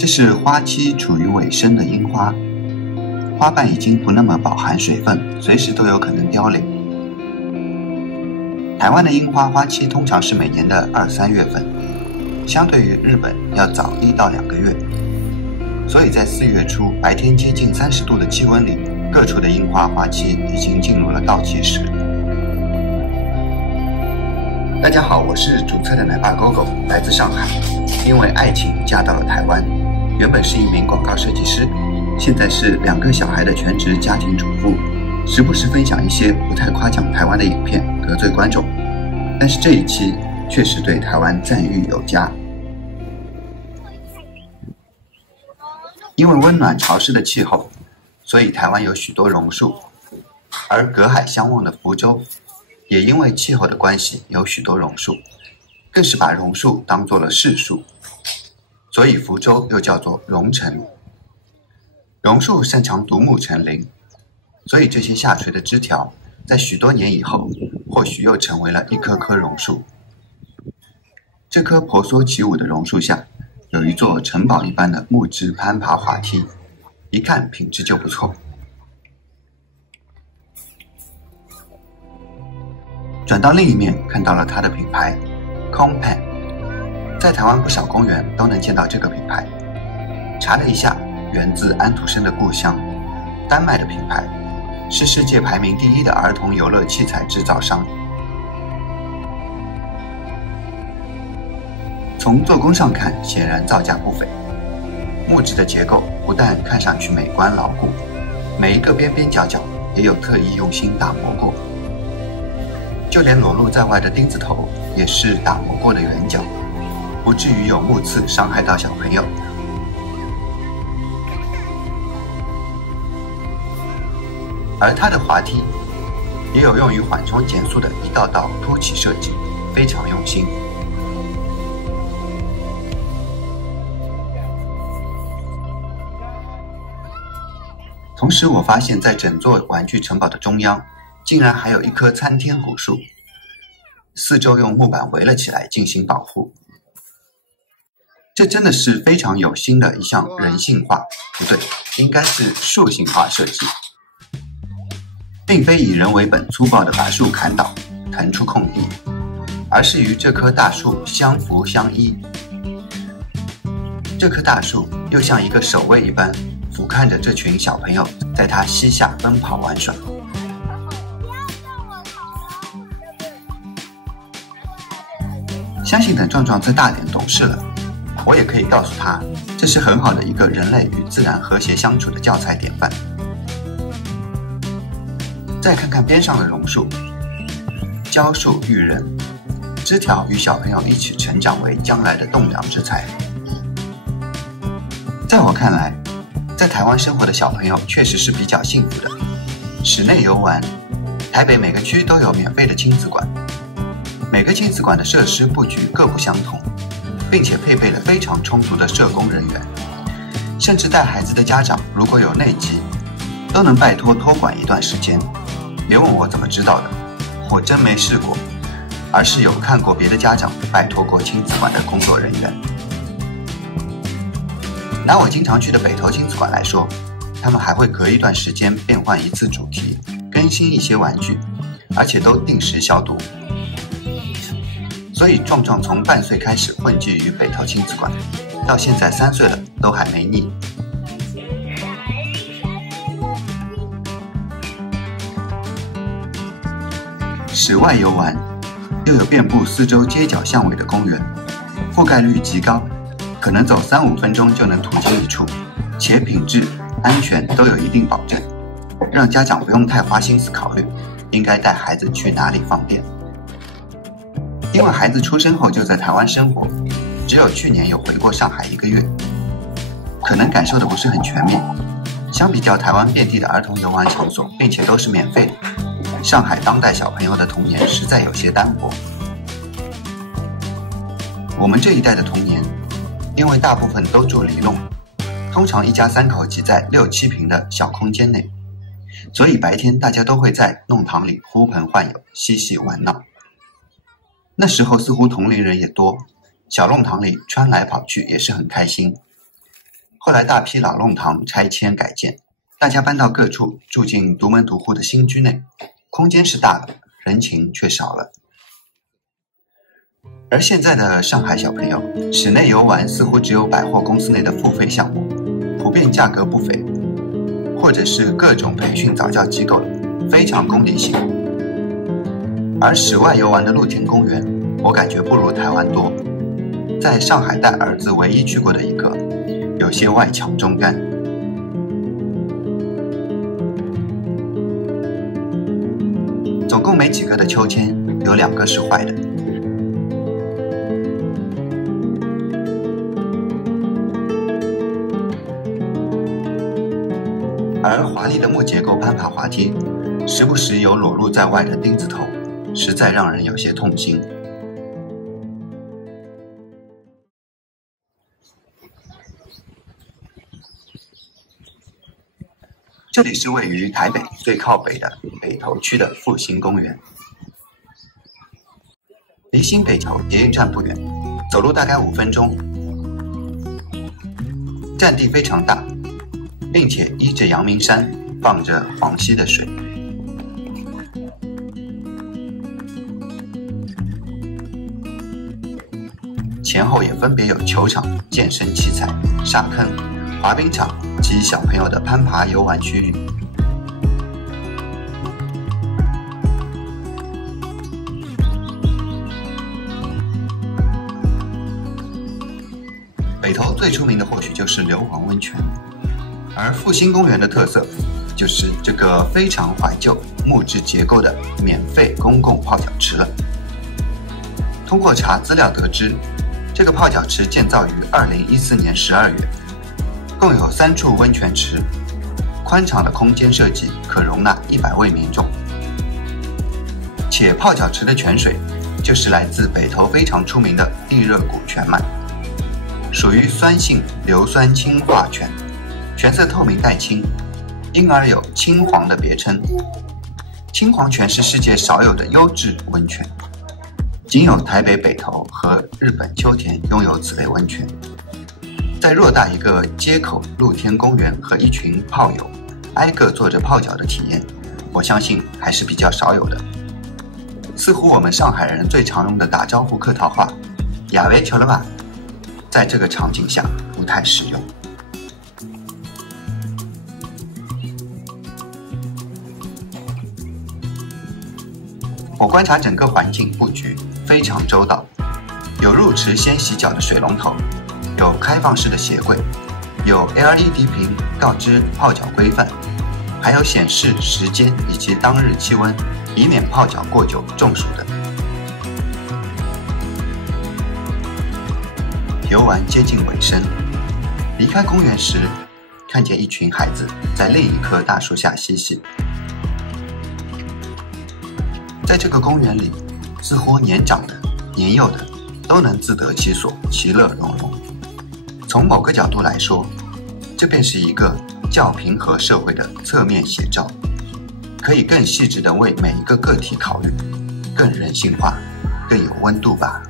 这是花期处于尾声的樱花，花瓣已经不那么饱含水分，随时都有可能凋零。台湾的樱花花期通常是每年的2、3月份，相对于日本要早1到2个月。所以在4月初，白天接近30度的气温里，各处的樱花花期已经进入了倒计时。大家好，我是主策的奶爸狗狗，来自上海，因为爱情嫁到了台湾，原本是一名广告设计师，现在是2个小孩的全职家庭主妇，时不时分享一些不太夸奖台湾的影片，得罪观众。但是这一期确实对台湾赞誉有加。因为温暖潮湿的气候，所以台湾有许多榕树，而隔海相望的福州也因为气候的关系有许多榕树，更是把榕树当作了市树，所以福州又叫做榕城。榕树擅长独木成林，所以这些下垂的枝条在许多年以后或许又成为了一棵棵榕树。这棵婆娑起舞的榕树下有一座城堡一般的木质攀爬滑梯，一看品质就不错。转到另一面，看到了它的品牌 Compan， 在台湾不少公园都能见到这个品牌。查了一下，源自安徒生的故乡，丹麦的品牌，是世界排名第1的儿童游乐器材制造商。从做工上看，显然造价不菲。木质的结构不但看上去美观牢固，每一个边边角角也有特意用心打磨过，就连裸露在外的钉子头也是打磨过的圆角，不至于有木刺伤害到小朋友。而它的滑梯也有用于缓冲减速的一道道凸起设计，非常用心。同时我发现在整座玩具城堡的中央竟然还有一棵参天古树，四周用木板围了起来进行保护。这真的是非常有心的一项人性化，不对，应该是树性化设计，并非以人为本粗暴地把树砍倒腾出空地，而是与这棵大树相扶相依。这棵大树又像一个守卫一般俯瞰着这群小朋友在它膝下奔跑玩耍。相信等壮壮再大点懂事了，我也可以告诉他，这是很好的一个人类与自然和谐相处的教材典范。再看看边上的榕树，蕉树育人，枝条与小朋友一起成长为将来的栋梁之材。在我看来，在台湾生活的小朋友确实是比较幸福的。室内游玩，台北每个区都有免费的亲子馆，每个亲子馆的设施布局各不相同，并且配备了非常充足的社工人员，甚至带孩子的家长如果有内急，都能拜托托管一段时间。别问我怎么知道的，我真没试过，而是有看过别的家长拜托过亲子馆的工作人员。拿我经常去的北投亲子馆来说，他们还会隔一段时间变换一次主题，更新一些玩具，而且都定时消毒。所以壮壮从半岁开始混迹于北投亲子馆，到现在3岁了都还没腻。室外游玩又有遍布四周街角巷尾的公园，覆盖率极高，可能走3、5分钟就能途经一处，且品质、安全都有一定保证，让家长不用太花心思考虑应该带孩子去哪里放电。因为孩子出生后就在台湾生活，只有去年有回过上海1个月，可能感受的不是很全面。相比较台湾遍地的儿童游玩场所，并且都是免费的，上海当代小朋友的童年实在有些单薄。我们这一代的童年，因为大部分都住里弄，通常一家3口挤在6、7平的小空间内，所以白天大家都会在弄堂里呼朋唤友，嬉戏玩闹。那时候似乎同龄人也多，小弄堂里穿来跑去也是很开心。后来大批老弄堂拆迁改建，大家搬到各处，住进独门独户的新居内，空间是大了，人情却少了。而现在的上海小朋友，室内游玩似乎只有百货公司内的付费项目，普遍价格不菲，或者是各种培训早教机构，非常功利性。而室外游玩的露天公园，我感觉不如台湾多。在上海带儿子唯一去过的一个，有些外强中干。总共没几个的秋千，有2个是坏的。而华丽的木结构攀爬滑梯，时不时有裸露在外的钉子头，实在让人有些痛心。这里是位于台北最靠北的北投区的复兴公园，离新北投捷运站不远，走路大概5分钟，占地非常大，并且依着阳明山，傍着黄溪的水。前后也分别有球场、健身器材、沙坑、滑冰场及小朋友的攀爬游玩区域。北投最出名的或许就是硫磺温泉，而复兴公园的特色就是这个非常怀旧、木质结构的免费公共泡脚池了。通过查资料得知，这个泡脚池建造于2014年12月，共有3处温泉池，宽敞的空间设计可容纳100位民众。且泡脚池的泉水就是来自北投非常出名的地热谷泉脉，属于酸性硫酸氢化泉，泉色透明带青，因而有青黄的别称。青黄泉是世界少有的优质温泉，仅有台北北投和日本秋田拥有此类温泉。在偌大一个街口露天公园和一群炮友挨个坐着泡脚的体验，我相信还是比较少有的。似乎我们上海人最常用的打招呼客套话“亚维求了吧”，在这个场景下不太实用。我观察整个环境布局非常周到，有入池先洗脚的水龙头，有开放式的鞋柜，有 LED 屏告知泡脚规范，还有显示时间以及当日气温，以免泡脚过久中暑的。游玩接近尾声，离开公园时，看见一群孩子在另一棵大树下嬉戏。在这个公园里，似乎年长的、年幼的都能自得其所，其乐融融。从某个角度来说，这便是一个较平和社会的侧面写照，可以更细致地为每一个个体考虑，更人性化，更有温度吧。